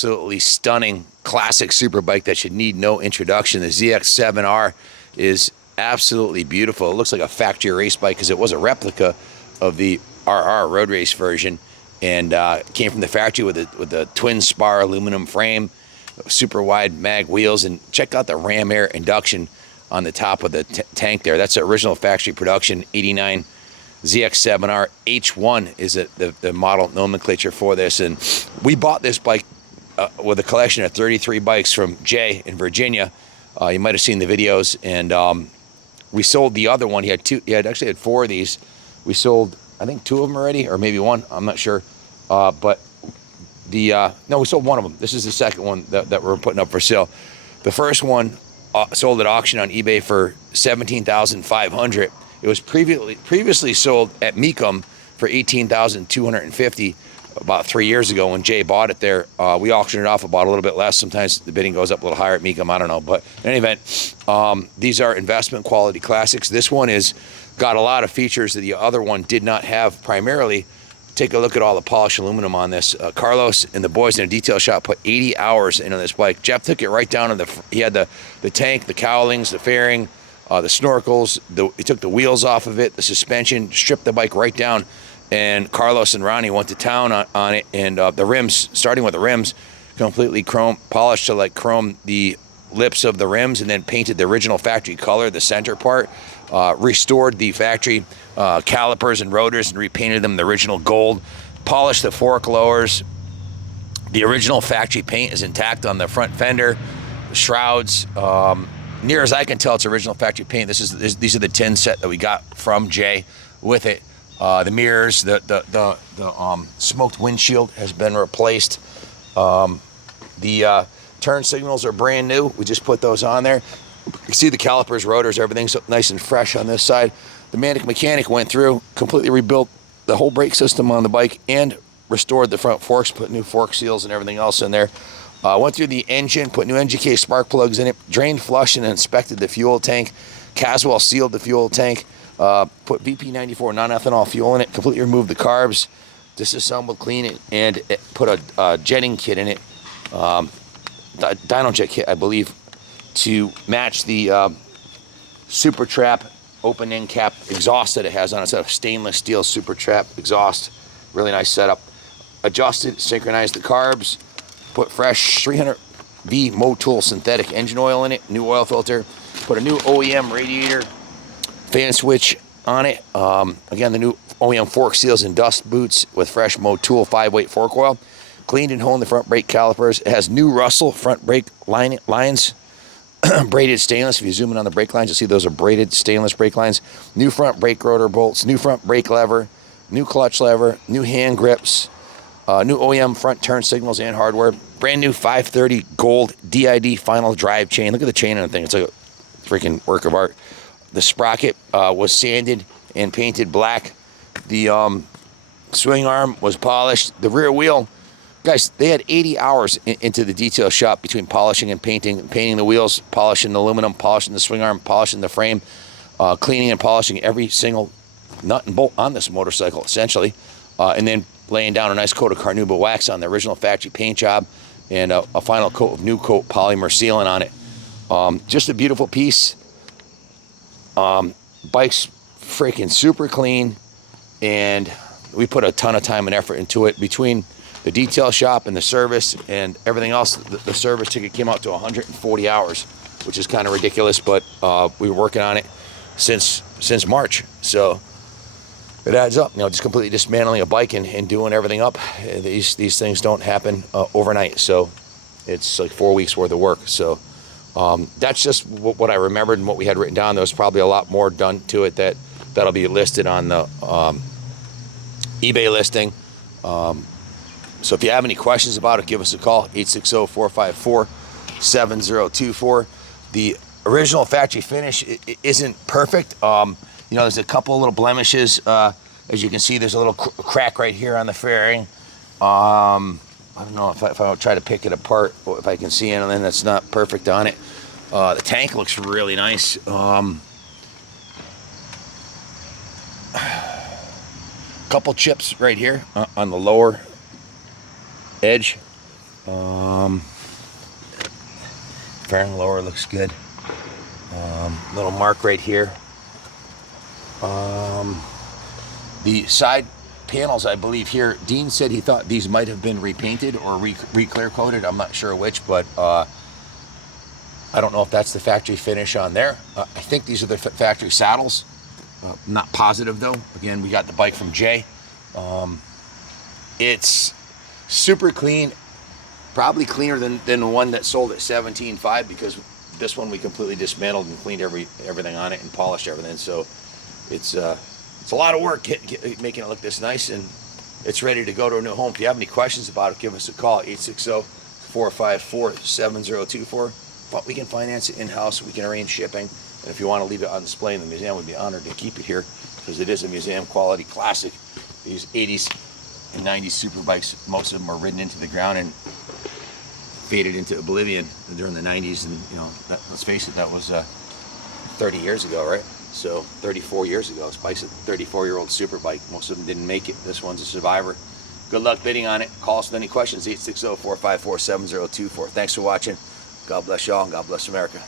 absolutely stunning classic super bike that should need no introduction. The ZX7R is absolutely beautiful. It looks like a factory race bike because it was a replica of the RR road race version, and came from the factory with a twin spar aluminum frame, super wide mag wheels, and check out the ram air induction on the top of the tank there. That's the original factory production. 89 ZX7R H1 is the model nomenclature for this, and we bought this bike with a collection of 33 bikes from Jay in Virginia. You might have seen the videos, and we sold the other one. He actually had 4 of these. We sold, I think, 2 of them already, or maybe 1. I'm not sure. But no, we sold 1 of them. This is the second one that we're putting up for sale. The first one sold at auction on eBay for $17,500. It was previously sold at Mecum for $18,250 about 3 years ago when Jay bought it there. We auctioned it off about a little bit less. Sometimes the bidding goes up a little higher at Mecum. I don't know. But in any event, these are investment quality classics. This one is got a lot of features that the other one did not have. Primarily, take a look at all the polished aluminum on this. Carlos and the boys in a detail shop put 80 hours into this bike. Jeff took it right down to he had the tank, the cowlings, the fairing, the snorkels. He took the wheels off of it, the suspension, stripped the bike right down. And Carlos and Ronnie went to town on it. And the rims, starting with the rims, completely polished to like chrome the lips of the rims, and then painted the original factory color, the center part. Restored the factory calipers and rotors and repainted them the original gold. Polished the fork lowers. The original factory paint is intact on the front fender, the shrouds. Near as I can tell, it's original factory paint. These are the tin set that we got from Jay with it. The mirrors, the smoked windshield has been replaced. The turn signals are brand new. We just put those on there. You can see the calipers, rotors, everything's nice and fresh on this side. The Manic mechanic went through, completely rebuilt the whole brake system on the bike and restored the front forks, put new fork seals and everything else in there. Went through the engine, put new NGK spark plugs in it, drained, flushed, and inspected the fuel tank. Caswell sealed the fuel tank, put VP94 non-ethanol fuel in it, completely removed the carbs, disassembled, cleaned it, and put a jetting kit in it, dyno jet kit, I believe, to match the Super Trap open end cap exhaust that it has on it. It's a stainless steel Super Trap exhaust. Really nice setup. Adjusted, synchronized the carbs, put fresh 300V Motul synthetic engine oil in it, new oil filter, put a new OEM radiator fan switch on it. Again, the new OEM fork seals and dust boots with fresh Motul 5-weight fork oil. Cleaned and honed the front brake calipers. It has new Russell front brake lines. Braided stainless. If you zoom in on the brake lines, you'll see those are braided stainless brake lines. New front brake rotor bolts, new front brake lever, new clutch lever, new hand grips, new OEM front turn signals and hardware. Brand new 530 gold DID final drive chain. Look at the chain on the thing. It's like a freaking work of art. The sprocket was sanded and painted black. The swing arm was polished. The rear wheel, guys, they had 80 hours into the detail shop between polishing and painting the wheels, polishing the aluminum, polishing the swing arm, polishing the frame, cleaning and polishing every single nut and bolt on this motorcycle, essentially, and then laying down a nice coat of Carnauba wax on the original factory paint job and a final coat of new coat polymer sealant on it. Just a beautiful piece. Bike's freaking super clean, and we put a ton of time and effort into it between the detail shop and the service and everything else. The service ticket came out to 140 hours, which is kind of ridiculous, but we were working on it since March, so it adds up. Just completely dismantling a bike and doing everything up. These things don't happen overnight, so it's like 4 weeks worth of work. So that's just what I remembered and what we had written down. There was probably a lot more done to it that'll be listed on the eBay listing. So if you have any questions about it, give us a call, 860-454-7024. The original factory finish isn't perfect. There's a couple of little blemishes. As you can see, there's a little crack right here on the fairing. I don't know if I try to pick it apart, if I can see anything that's not perfect on it. The tank looks really nice. Couple chips right here on the lower edge. Fairing lower looks good. Little mark right here. The side panels, I believe here, Dean said he thought these might have been repainted or re-clear coated. I'm not sure which, but I don't know if that's the factory finish on there. I think these are the factory saddles. Not positive though. Again, we got the bike from Jay. It's super clean, probably cleaner than the one that sold at 17.5, because this one we completely dismantled and cleaned everything on it and polished everything. So it's a lot of work making it look this nice, and it's ready to go to a new home. If you have any questions about it, give us a call, 860-454-7024. But we can finance it in-house. We can arrange shipping. And if you want to leave it on display in the museum, we'd be honored to keep it here, because it is a museum quality classic. These 80s and 90s super bikes, most of them are ridden into the ground and faded into oblivion during the 90s. And let's face it, that was 30 years ago, right? So 34 years ago. This bike's a 34-year-old super bike. Most of them didn't make it. This one's a survivor. Good luck bidding on it. Call us with any questions, 860-454-7024. Thanks for watching. God bless y'all, and God bless America.